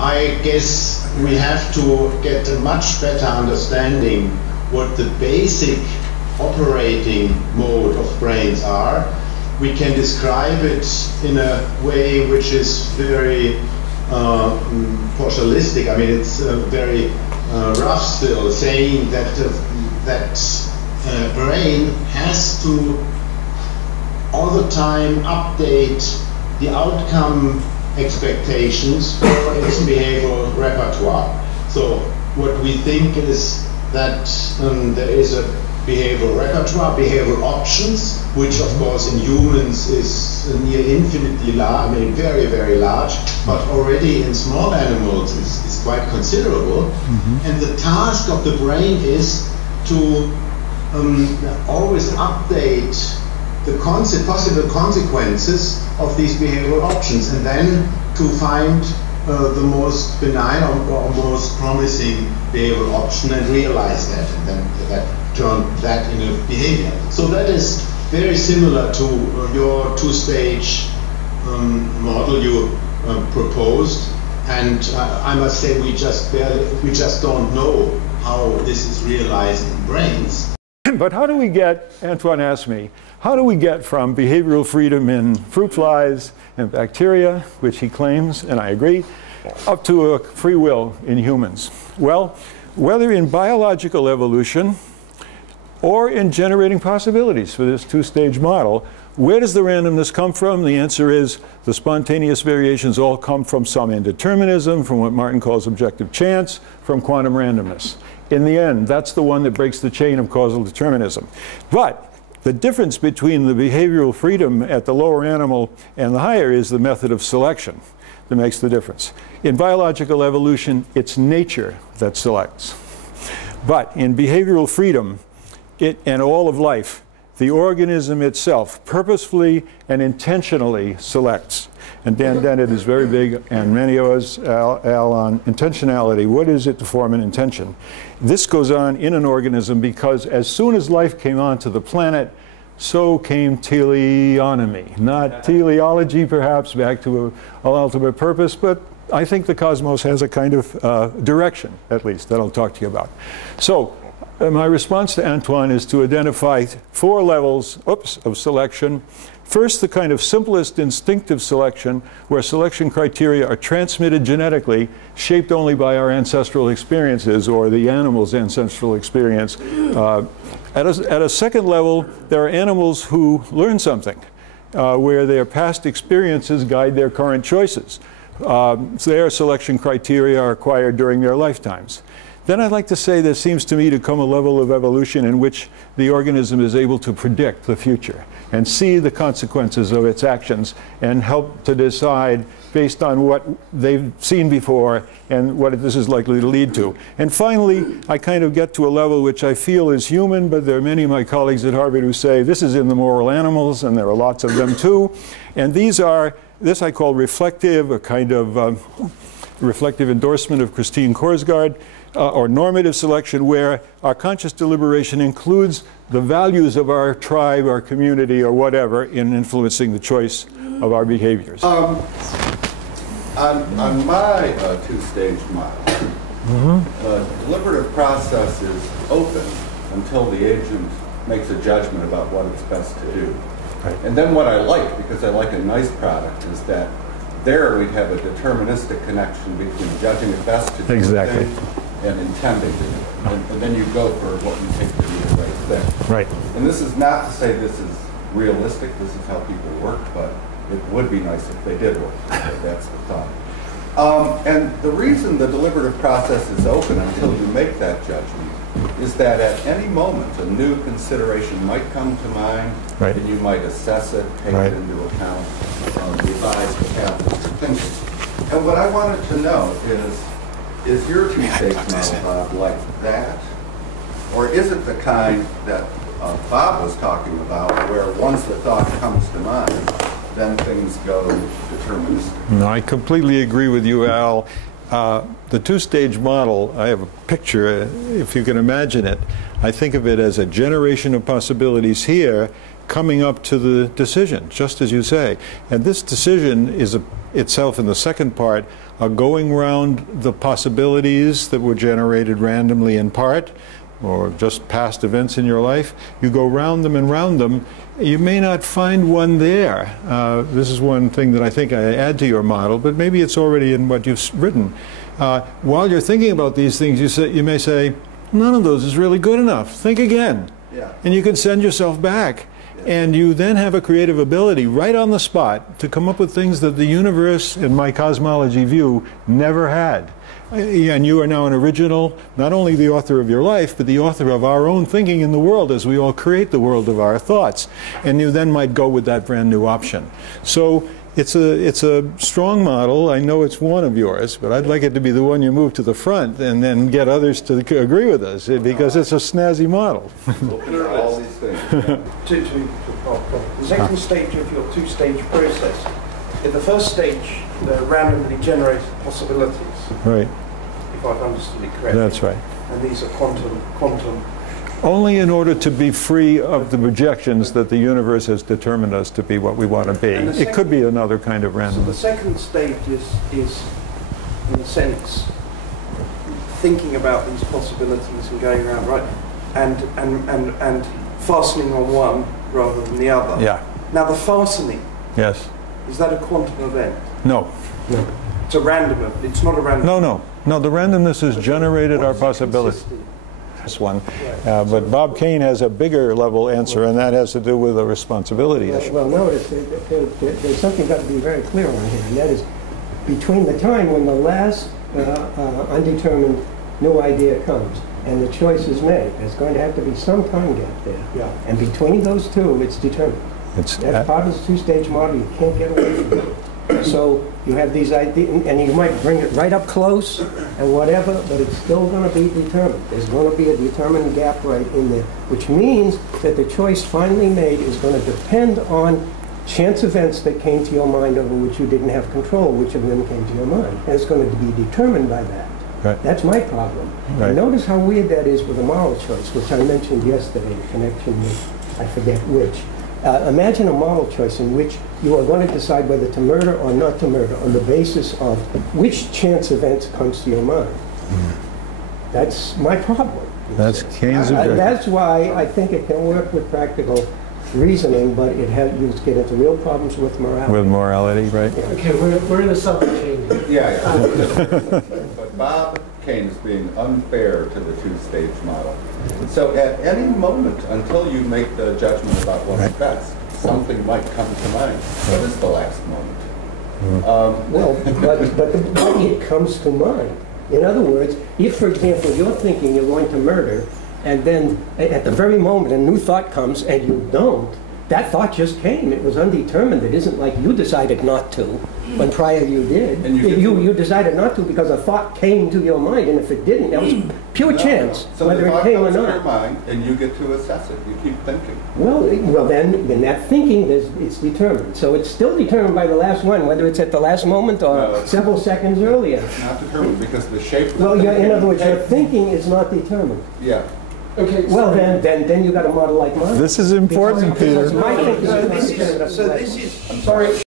I guess we have to get a much better understanding what the basic operating mode of brains are. We can describe it in a way which is very partialistic. I mean, it's very rough still, saying that brain has to all the time update the outcome expectations for its behavioral repertoire. So what we think is that there is a behavioral repertoire, behavioral options, which of course in humans is near infinitely large, I mean very, very large, but already in small animals is quite considerable. And the task of the brain is to always update the possible consequences of these behavioral options, and then to find the most benign or most promising behavioral option and realize that, and then turn that into behavior. So that is very similar to your two-stage model you proposed, and I must say we just don't know how this is realized in brains. But how do we get, Antoine asked me, how do we get from behavioral freedom in fruit flies and bacteria, which he claims, and I agree, up to a free will in humans? Well, whether in biological evolution or in generating possibilities for this two-stage model, where does the randomness come from? The answer is the spontaneous variations all come from some indeterminism, from what Martin calls objective chance, from quantum randomness. In the end, that's the one that breaks the chain of causal determinism. But the difference between the behavioral freedom at the lower animal and the higher is the method of selection that makes the difference. In biological evolution, it's nature that selects. But in behavioral freedom, and all of life, the organism itself purposefully and intentionally selects. And Dan Dennett is very big, and many of us, Al, on intentionality. What is it to form an intention? This goes on in an organism because as soon as life came onto the planet, so came teleonomy. Not teleology, perhaps, back to an ultimate purpose, but I think the cosmos has a kind of direction, at least, that I'll talk to you about. So, my response to Antoine is to identify 4 levels of selection. First, the kind of simplest instinctive selection, where selection criteria are transmitted genetically, shaped only by our ancestral experiences or the animal's ancestral experience. At a second level, there are animals who learn something, where their past experiences guide their current choices. Their selection criteria are acquired during their lifetimes. Then I'd like to say there seems to me to come a level of evolution in which the organism is able to predict the future and see the consequences of its actions and help to decide based on what they've seen before and what this is likely to lead to. And finally, I kind of get to a level which I feel is human, but there are many of my colleagues at Harvard who say this is in the moral animals, and there are lots of them too. And these are, this I call reflective, a kind of reflective endorsement of Christine Korsgaard, or normative selection, where our conscious deliberation includes the values of our tribe, our community, or whatever in influencing the choice of our behaviors. On my two-stage model, deliberative process is open until the agent makes a judgment about what it's best to do. Right. And then what I like, because I like a nice product, is that there we'd have a deterministic connection between judging it best to do exactly. And intending to do it. And then you go for what you think to be the right thing. Right. And this is not to say this is realistic, this is how people work, but it would be nice if they did work. That's the thought. And the reason the deliberative process is open until you make that judgment is that at any moment a new consideration might come to mind, right. And you might assess it, take right. It into account, revise the path of your thinking. And what I wanted to know is your two-stage model, Bob, like that? Or is it the kind that Bob was talking about, where once the thought comes to mind, then things go deterministic? No, I completely agree with you, Al. The two-stage model, I have a picture, if you can imagine it. I think of it as a generation of possibilities here, coming up to the decision, just as you say. And this decision is itself, in the second part, going round the possibilities that were generated randomly in part, or just past events in your life. You go round them and round them. You may not find one there. This is one thing that I think I add to your model, but maybe it's already in what you've written. While you're thinking about these things, you may say, none of those is really good enough. Think again. Yeah. And you can send yourself back. And you then have a creative ability right on the spot to come up with things that the universe, in my cosmology view, never had. And you are now an original, not only the author of your life, but the author of our own thinking in the world as we all create the world of our thoughts. And you then might go with that brand new option. So it's a strong model. I know it's one of yours, but I'd like it to be the one you move to the front and then get others to agree with us, because it's a snazzy model. All these things. The second stage of your two-stage process. In the first stage, the randomly generated possibilities. Right. If I've understood it correctly. That's right. And these are quantum. Only in order to be free of the projections that the universe has determined us to be what we want to be. It could be another kind of random. So the second stage is, in a sense, thinking about these possibilities and going around, right, and fastening on one rather than the other. Yeah. Now the fastening. Yes. Is that a quantum event? No. No. It's a random event. It's not a random. No. The randomness has generated our possibility. This one, but Bob Kane has a bigger level answer, and that has to do with a responsibility issue. Well, notice there's something got to be very clear on here, and that is between the time when the last undetermined new idea comes and the choice is made, there's going to have to be some time gap there. Yeah. And between those two, it's determined. That's part of the two-stage model. You can't get away from it. So you have these ideas, and you might bring it right up close and whatever, but it's still going to be determined. There's going to be a determined gap right in there, which means that the choice finally made is going to depend on chance events that came to your mind over which you didn't have control, which of them came to your mind. And it's going to be determined by that. Right. That's my problem. Right. And notice how weird that is with a moral choice, which I mentioned yesterday in connection with, I forget which. Imagine a moral choice in which you are going to decide whether to murder or not to murder on the basis of which chance event comes to your mind. That's my problem. That's Kane's objection. That's why I think it can work with practical reasoning, but you get into real problems with morality. With morality, right? Yeah. Okay, we're in a subject. Yeah. But Bob Kane is being unfair to the two-stage model. So at any moment, until you make the judgment about what's best, something might come to mind. What is the last moment? Well, but it comes to mind. In other words, if, for example, you're thinking you're going to murder, and then at the very moment a new thought comes and you don't, that thought just came. It was undetermined. It isn't like you decided not to when prior you did. And you decided not to because a thought came to your mind, and if it didn't, that was pure chance, So whether the it thought came or comes to not. your mind, and you get to assess it. You keep thinking. Well, then in that thinking, it's determined. So it's still determined by the last one, whether it's at the last moment or several seconds earlier. It's not determined because the shape of the Well, thinking in other words, your takes. thinking is not determined. Yeah. Okay. Well, then you got a model like mine. This is important, Peter. Because my thinking is not So determined. this is, sorry.